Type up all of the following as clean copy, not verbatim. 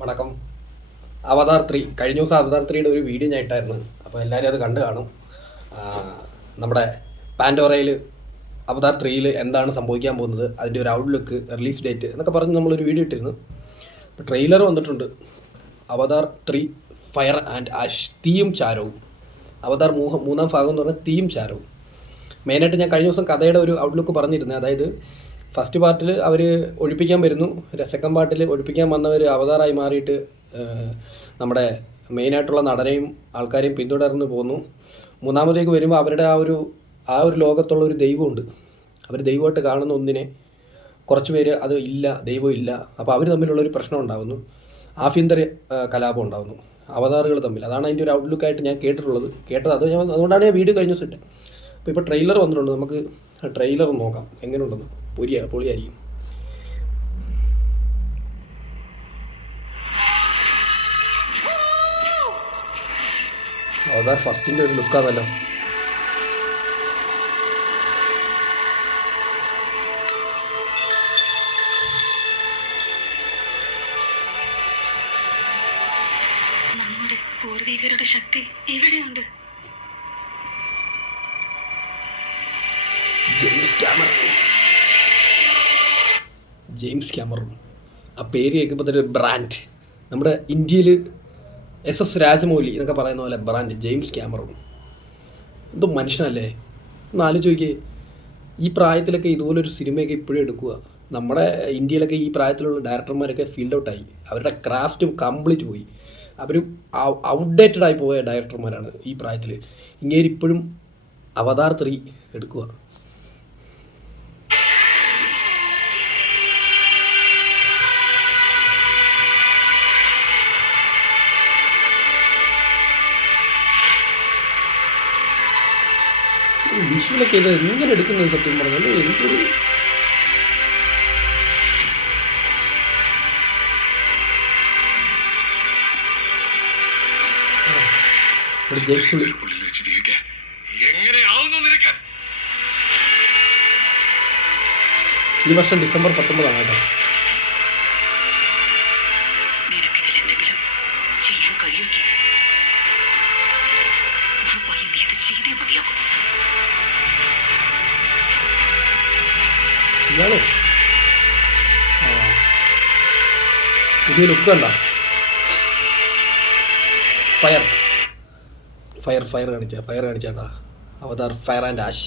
വണക്കം. അവതാർ 3 കഴിഞ്ഞ ദിവസം അവതാർ 3യുടെ ഒരു വീഡിയോ ഞാൻ ഇട്ടായിരുന്നു. അപ്പോൾ എല്ലാവരും അത് കണ്ടു കാണും. നമ്മുടെ പാൻഡോറയിൽ അവതാർ 3യിൽ എന്താണ് സംഭവിക്കാൻ പോകുന്നത്, അതിൻ്റെ ഒരു ഔട്ട്ലുക്ക്, റിലീസ് ഡേറ്റ് എന്നൊക്കെ പറഞ്ഞ് നമ്മളൊരു വീഡിയോ ഇട്ടിരുന്നു. ഇപ്പോൾ ട്രെയിലർ വന്നിട്ടുണ്ട്. അവതാർ 3 ഫയർ ആൻഡ് ആഷ്, തീയും ചാരവും. അവതാർ മൂന്നാം ഭാഗം എന്ന് പറഞ്ഞാൽ തീയും ചാരവും. മെയിനായിട്ട് ഞാൻ കഴിഞ്ഞ ദിവസം കഥയുടെ ഒരു ഔട്ട്ലുക്ക് പറഞ്ഞിരുന്നത്, അതായത് ഫസ്റ്റ് പാർട്ടിൽ അവർ ഒഴിപ്പിക്കാൻ വരുന്നു, സെക്കൻഡ് പാർട്ടിൽ ഒഴിപ്പിക്കാൻ വന്നവർ അവതാറായി മാറിയിട്ട് നമ്മുടെ മെയിനായിട്ടുള്ള നടനെയും ആൾക്കാരെയും പിന്തുടർന്ന് പോകുന്നു. മൂന്നാമതേക്ക് വരുമ്പോൾ അവരുടെ ആ ഒരു ലോകത്തുള്ള ഒരു ദൈവമുണ്ട്. അവർ ദൈവമായിട്ട് കാണുന്ന ഒന്നിനെ കുറച്ച് പേര് അത് ഇല്ല, ദൈവം ഇല്ല. അപ്പോൾ അവർ തമ്മിലുള്ളൊരു പ്രശ്നം ഉണ്ടാകുന്നു, ആഭ്യന്തര കലാപം ഉണ്ടാകുന്നു അവതാറുകൾ തമ്മിൽ. അതാണ് അതിൻ്റെ ഒരു ഔട്ട്ലുക്കായിട്ട് ഞാൻ കേട്ടത്. അതുകൊണ്ടാണ് ഞാൻ വീഡിയോ കഴിഞ്ഞ ദിവസം ഇട്ടത്. അപ്പോൾ ഇപ്പോൾ ട്രെയിലർ വന്നിട്ടുണ്ട്. നമുക്ക് ട്രെയിലർ നോക്കാം എങ്ങനെയുണ്ടെന്ന്. പൊളിയായിരിക്കും. അവതാർ ഫസ്റ്റിൻ്റെ ഒരു ലുക്കാണല്ലോ. നമ്മുടെ പൂർവികരുടെ ശക്തി എവിടെയുണ്ട്? ജെയിംസ് ക്യാമറൂൺ ആ പേര് കേൾക്കുമ്പോൾ തന്നെ ഒരു ബ്രാൻഡ്. നമ്മുടെ ഇന്ത്യയിൽ SS രാജമൗലി എന്നൊക്കെ പറയുന്ന പോലെ ബ്രാൻഡ് ജെയിംസ് ക്യാമറൂൺ. എന്തോ മനുഷ്യനല്ലേ, ഒന്ന് ആലോചിച്ച്. ഈ പ്രായത്തിലൊക്കെ ഇതുപോലൊരു സിനിമയൊക്കെ ഇപ്പോഴും എടുക്കുക. നമ്മുടെ ഇന്ത്യയിലൊക്കെ ഈ പ്രായത്തിലുള്ള ഡയറക്ടർമാരൊക്കെ ഫീൽഡ് ഔട്ടായി. അവരുടെ ക്രാഫ്റ്റ് കംപ്ലീറ്റ് പോയി. അവർ ഔട്ട്ഡേറ്റഡ് ആയി പോയ ഡയറക്ടർമാരാണ് ഈ പ്രായത്തിൽ. ഇങ്ങനെ ഇപ്പോഴും അവതാർ 3 എടുക്കുക. വിഷ്വലൊക്കെ ഇത് എങ്ങനെ എടുക്കുന്നത് സത്യം പറഞ്ഞാൽ എനിക്കൊരു ഈ വർഷം ഡിസംബർ 19 കേട്ടോ. ഇയാളോ പുതിയ ലുക്ക് കണ്ട. ഫയർ കാണിച്ചാ അവതാർ ഫയർ ആൻഡ് ആഷ്.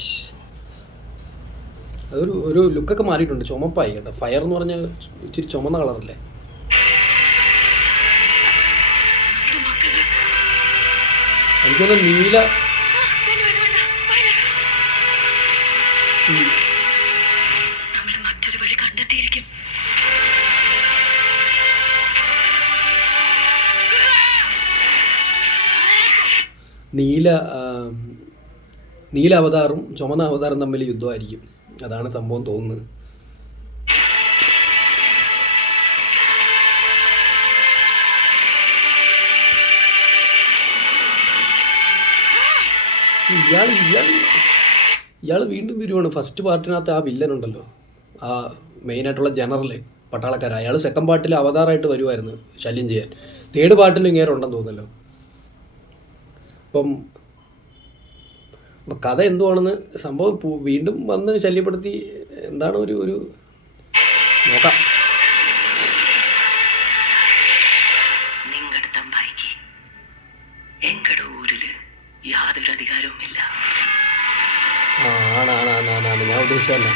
അതൊരു ലുക്കൊക്കെ മാറിയിട്ടുണ്ട്, ചുമപ്പായി കേട്ടോ. ഫയർ എന്ന് പറഞ്ഞാൽ ഇച്ചിരി ചുമന്ന കളറല്ലേ. എനിക്കൊന്ന് നീല നീല അവതാറും ചുമന്ന അവതാറും തമ്മിൽ യുദ്ധമായിരിക്കും. അതാണ് സംഭവം തോന്നുന്നത്. ഇയാൾ വീണ്ടും വരുവാണ്. ഫസ്റ്റ് പാർട്ടിനകത്ത് ആ വില്ലനുണ്ടല്ലോ, ആ മെയിനായിട്ടുള്ള ജനറൽ പട്ടാളക്കാരൻ, അയാൾ സെക്കൻഡ് പാർട്ടിൽ അവതാറായിട്ട് വരുമായിരുന്നു ശല്യം ചെയ്യാൻ. തേർഡ് പാർട്ടിൽ ഇങ്ങനെ ഉണ്ടെന്ന് തോന്നുന്നല്ലോ. അപ്പം കഥ എന്തുവാണെന്ന് സംഭവം വീണ്ടും വന്ന് ശല്യപ്പെടുത്തി എന്താണ് ഒരു നോക്കാം. നിങ്ങളുടെ തമ്പായിക്ക് എങ്ങളുടെ ഊരില് യാതൊരു അധികാരവുമില്ല. ആണ് ഞാൻ ഉദ്ദേശിച്ചതല്ല.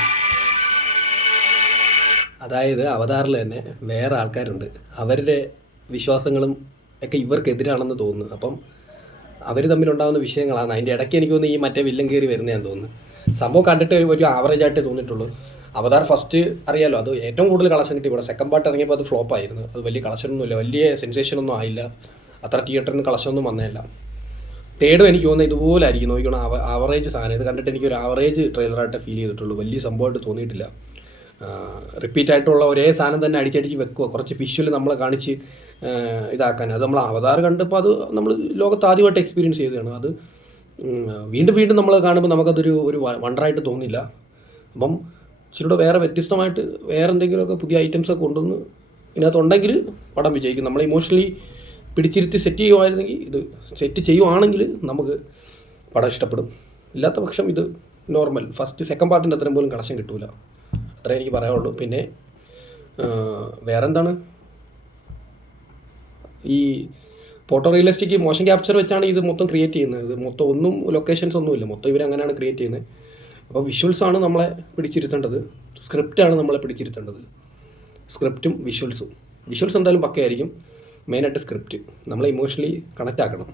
അതായത് അവതാറിൽ തന്നെ വേറെ ആൾക്കാരുണ്ട്, അവരുടെ വിശ്വാസങ്ങളും ഒക്കെ ഇവർക്കെതിരാണെന്ന് തോന്നുന്നു. അപ്പം അവർ തമ്മിലുണ്ടാകുന്ന വിഷയങ്ങളാണ്. അതിൻ്റെ ഇടയ്ക്ക് എനിക്ക് തോന്നുന്നു ഈ മറ്റേ വില്ലൻ കയറി വരുന്നതാണെന്ന് തോന്നുന്നു. സംഭവം കണ്ടിട്ട് ഒരു ആവറേജ് ആയിട്ടേ തോന്നിയിട്ടുള്ളൂ. അവതാർ ഫസ്റ്റ് അറിയാലോ, അത് ഏറ്റവും കൂടുതൽ കളക്ഷൻ കിട്ടി. ഇവിടെ സെക്കൻഡ് പാർട്ട് ഇറങ്ങിയപ്പോൾ അത് ഫ്ലോപ്പായിരുന്നു. അത് വലിയ കളക്ഷനൊന്നുമില്ല, വലിയ സെൻസേഷനൊന്നും ആയില്ല, അത്ര തിയേറ്ററിൽ നിന്ന് കളക്ഷനൊന്നും വന്നതല്ല. തേർഡും എനിക്ക് തോന്നുന്നത് ഇതുപോലെ ആയിരിക്കും. നോക്കിക്കോണം, ആവറേജ് സാധനം. ഇത് കണ്ടിട്ട് എനിക്കൊരു ആവറേജ് ട്രെയിലറായിട്ട് ഫീൽ ചെയ്തിട്ടുള്ളൂ. വലിയ സംഭവമായിട്ട് തോന്നിയിട്ടില്ല. റിപ്പീറ്റ് ആയിട്ടുള്ള ഒരേ സാധനം തന്നെ അടിച്ചടിച്ച് വെക്കുക, കുറച്ച് വിഷ്വൽ നമ്മളെ കാണിച്ച് ഇതാക്കാൻ. അത് നമ്മൾ അവതാർ കണ്ടപ്പോൾ അത് നമ്മൾ ലോകത്ത് ആദ്യമായിട്ട് എക്സ്പീരിയൻസ് ചെയ്തതാണ്. അത് വീണ്ടും നമ്മൾ കാണുമ്പോൾ നമുക്കതൊരു വണ്ടറായിട്ട് തോന്നില്ല. അപ്പം ഇച്ചിരി വേറെ വ്യത്യസ്തമായിട്ട് വേറെ എന്തെങ്കിലുമൊക്കെ പുതിയ ഐറ്റംസൊക്കെ കൊണ്ടുവന്ന് ഇതിനകത്തുണ്ടെങ്കിൽ പടം വിജയിക്കും. നമ്മൾ ഇമോഷണലി പിടിച്ചിരുത്തി സെറ്റ് ചെയ്യുമായിരുന്നെങ്കിൽ, ഇത് സെറ്റ് ചെയ്യുവാണെങ്കിൽ നമുക്ക് പടം ഇഷ്ടപ്പെടും. ഇല്ലാത്ത പക്ഷം ഇത് നോർമൽ, ഫസ്റ്റ് സെക്കൻഡ് പാർട്ടിൻ്റെ അത്രയും പോലും കളക്ഷൻ കിട്ടൂല. അത്രേ എനിക്ക് പറയാനുള്ളൂ. പിന്നെ വേറെ എന്താണ്, ഈ ഫോട്ടോ റിയലിസ്റ്റിക് മോഷൻ ക്യാപ്ചർ വെച്ചാണ് ഇത് മൊത്തം ക്രിയേറ്റ് ചെയ്യുന്നത്. ഇത് മൊത്തം ഒന്നും ലൊക്കേഷൻസ് ഒന്നുമില്ല, മൊത്തം ഇവരങ്ങനെയാണ് ക്രിയേറ്റ് ചെയ്യുന്നത്. അപ്പോൾ വിഷ്വൽസാണ് നമ്മളെ പിടിച്ചിരുത്തേണ്ടത്, സ്ക്രിപ്റ്റാണ് നമ്മളെ പിടിച്ചിരുത്തേണ്ടത്. സ്ക്രിപ്റ്റും വിഷ്വൽസും. വിഷ്വൽസ് എന്തായാലും പക്കയായിരിക്കും, മെയിനായിട്ട് സ്ക്രിപ്റ്റ് നമ്മളെ ഇമോഷണലി കണക്റ്റ് ആക്കണം.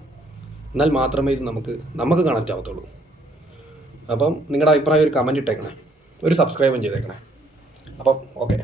എന്നാൽ മാത്രമേ ഇത് നമുക്ക് കണക്റ്റ് ആവത്തുള്ളൂ. അപ്പം നിങ്ങളുടെ അഭിപ്രായം ഒരു കമൻറ്റ് ഇട്ടേക്കണേ, ഒരു സബ്സ്ക്രൈബും ചെയ്തേക്കണേ. അപ്പം ഓക്കെ.